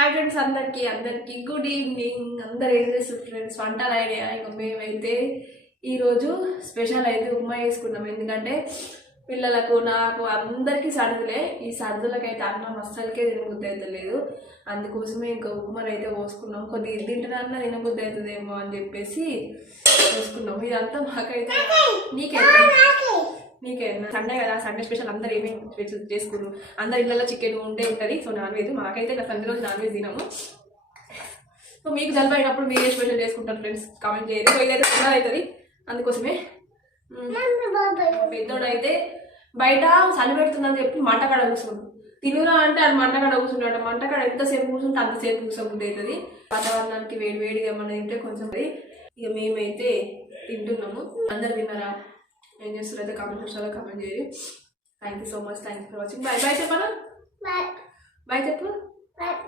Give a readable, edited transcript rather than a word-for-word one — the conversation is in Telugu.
హాయ్ ఫ్రెండ్స్, అందరికి గుడ్ ఈవినింగ్. అందరు ఏం చేస్తారు ఫ్రెండ్స్? వంటలు ఐడియా. ఇక మేమైతే ఈరోజు స్పెషల్ అయితే ఉప్మా వేసుకున్నాం. ఎందుకంటే పిల్లలకు నాకు అందరికీ సర్దులే. ఈ సర్దులకైతే అన్నం అస్సలకే తినబుద్ధి అయితే లేదు. అందుకోసమే ఇంకా ఉప్మాను అయితే పోసుకున్నాం. కొద్దిగా ఇది తింటున్నా తినబుద్ధి అవుతుందేమో అని చెప్పేసి పోసుకున్నాం. ఇదంతా మాకైతే నీకేనా సండే కదా, సండే స్పెషల్ అందరు ఏమేమి స్పెషల్ చేసుకున్నారు. అందరి ఇళ్ళలో చికెన్ ఉండే ఉంటుంది. సో నాన్ వెజ్, మాకైతే నా సండే రోజు నాన్ వెజ్ తినము. సో మీకు జలుబు అయినప్పుడు మీరు ఏ స్పెషల్ చేసుకుంటారు ఫ్రెండ్స్? కామెంట్ చేయండి. సో ఇదైతే చిన్నది అవుతుంది, అందుకోసమే. పెద్దోడైతే బయట చలి పెడుతుందని చెప్పి మంటకాడ కూర్చుంటాడు. తినురా అంటే అది మంటకాడ కూర్చుంటాడు. మంటకాడ ఎంతసేపు కూర్చుంటే అంతసేపు కూర్చోబుద్ధి అవుతుంది. వాతావరణానికి వేడిగా ఏమన్నా తింటే కొంచెం. ఇక మేమైతే తింటున్నాము. అందరు తిన్నారా? ఏం చేస్తారు అయితే కామెంట్ సెక్షన్లో కామెంట్ చేయండి. Thank you so much. Thank you for watching. Bye bye చెప్పాలా? బాయ్ చెప్పు.